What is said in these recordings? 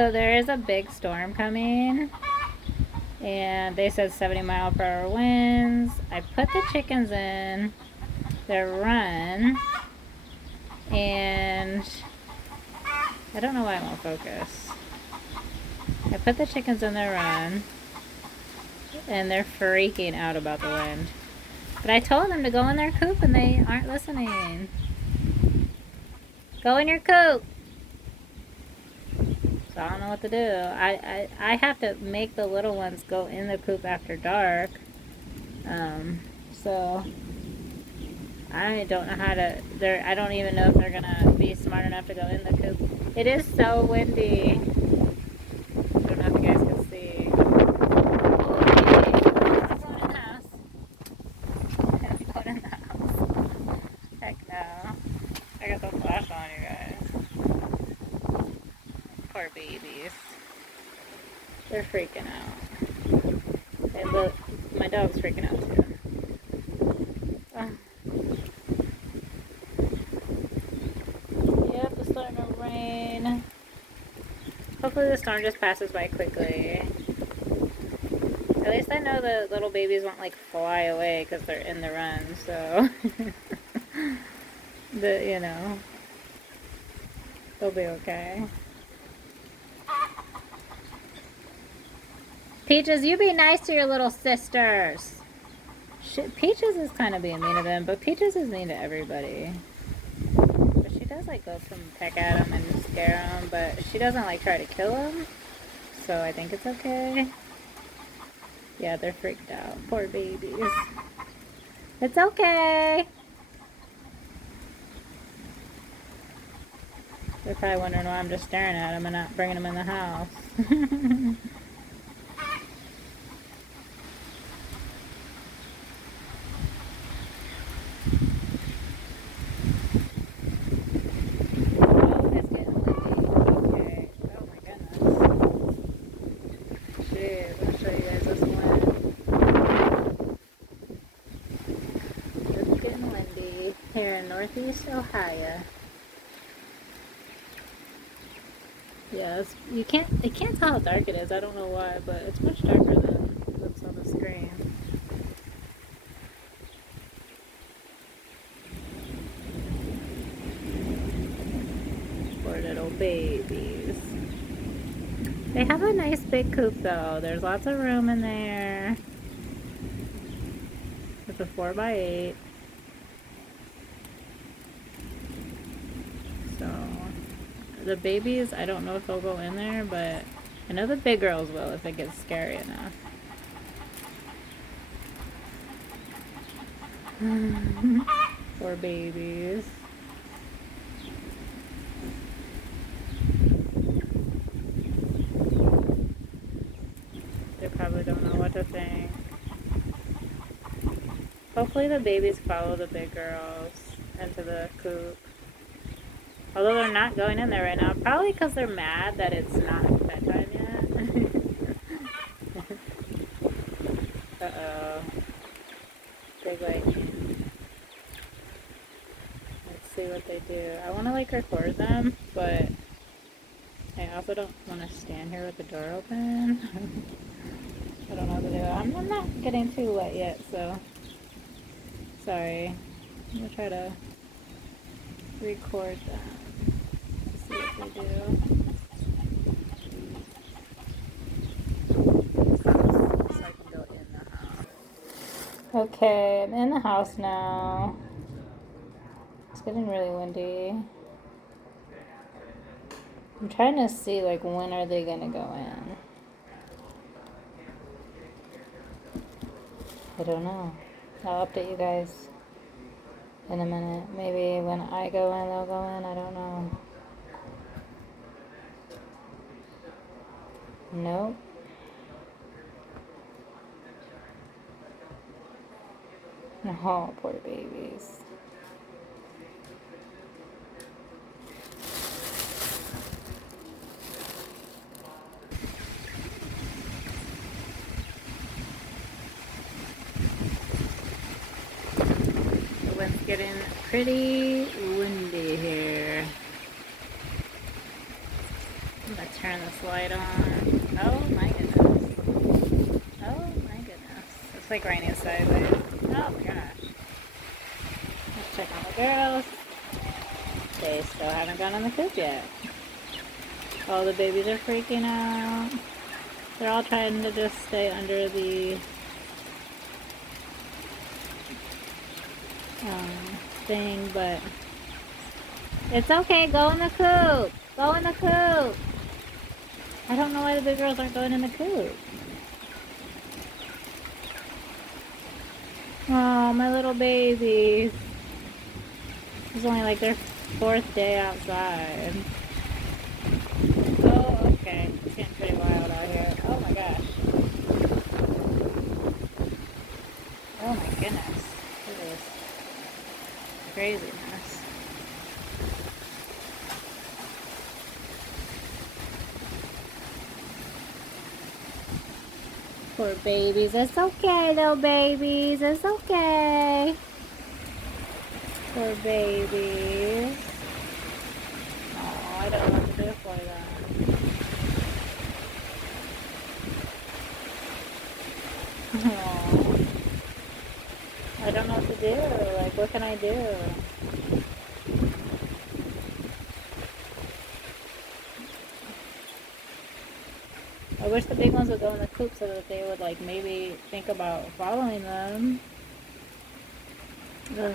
So there is a big storm coming, and they said 70-mile-per-hour winds. I put the chickens in their run, and I don't know why I won't focus. I put the chickens in their run, and they're freaking out about the wind. But I told them to go in their coop, and they aren't listening. Go in your coop! So I don't know what to do. I have to make the little ones go in the coop after dark. So I don't know how to. I don't even know if they're gonna be smart enough to go in the coop. It is so windy. I don't know if you guys can see. I'm going in the house. I'm going in the house. Heck no. I got the flash on, you guys. Poor babies. They're freaking out. And look, my dog's freaking out too. Yep, it's starting to rain. Hopefully the storm just passes by quickly. At least I know the little babies won't like fly away because they're in the run, so you know, they'll be okay. Peaches, you be nice to your little sisters. Peaches is kind of being mean to them, but Peaches is mean to everybody. But she does like go up to them, peck at them, and scare them, but she doesn't like try to kill them. So I think it's okay. Yeah, they're freaked out. Poor babies. It's okay. They're probably wondering why I'm just staring at them and not bringing them in the house. Northeast Ohio. Yeah, you can't tell how dark it is. I don't know why, but it's much darker than it looks on the screen. Poor little babies. They have a nice big coop though. There's lots of room in there. It's a 4x8. The babies, I don't know if they'll go in there, but I know the big girls will if it gets scary enough. Poor babies. They probably don't know what to think. Hopefully the babies follow the big girls into the coop. Although they're not going in there right now. Probably because they're mad that it's not bedtime yet. Uh-oh. Big like. Let's see what they do. I want to like record them, but I also don't want to stand here with the door open. I don't know what to do. I'm not getting too wet yet, so sorry. I'm going to try to record them. See what they do. So I can go in the house. Okay, I'm in the house now. It's getting really windy. I'm trying to see like when are they gonna go in. I don't know. I'll update you guys in a minute. Maybe when I go in, they'll go in. I don't know. Nope. Oh, poor babies. The wind's getting pretty windy here. I'm gonna turn turn this light on. Oh my goodness. Oh my goodness. It's like raining sideways. Oh my gosh. Let's check on the girls. They still haven't gone in the coop yet. All the babies are freaking out. They're all trying to just stay under the thing, but it's okay. Go in the coop. Go in the coop. I don't know why the big girls aren't going in the coop. Oh, my little babies. It's only like their 4th day outside. Oh, okay. It's getting pretty wild out here. Oh my gosh. Oh my goodness. Look at this craziness. Poor babies. It's okay, little babies. It's okay. Poor babies. Oh, I don't know what to do for them. Oh, I don't know what to do. Like, what can I do? I wish the big ones would go in the coop so that they would, like, maybe think about following them. Ugh.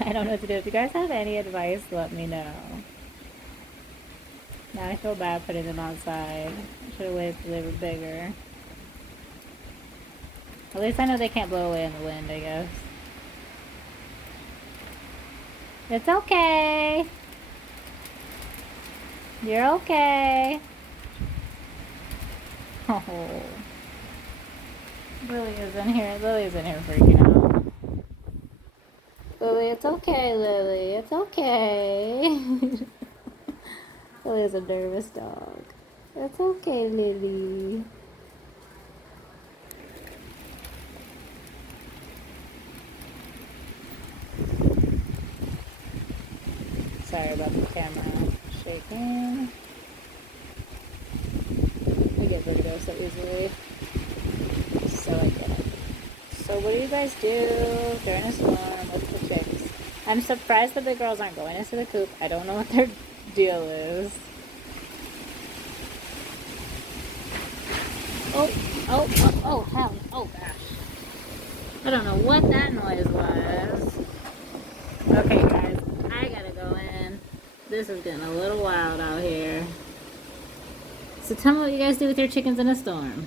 I don't know what to do. If you guys have any advice, let me know. Now I feel bad putting them outside. I should have waited till they were bigger. At least I know they can't blow away in the wind, I guess. It's okay. You're okay. Oh. Lily is in here. Lily's in here freaking out. Lily, it's okay, Lily. It's okay. Lily's a nervous dog. It's okay, Lily. Sorry about the camera shaking. I get vertigo so easily. So I get it. So what do you guys do during a storm with the chicks? I'm surprised the big girls aren't going into the coop. I don't know what their deal is. Oh, hell. Oh, gosh. I don't know what that noise was. Okay, guys. I gotta go in. This is getting a little wild out here. So tell me what you guys do with your chickens in a storm.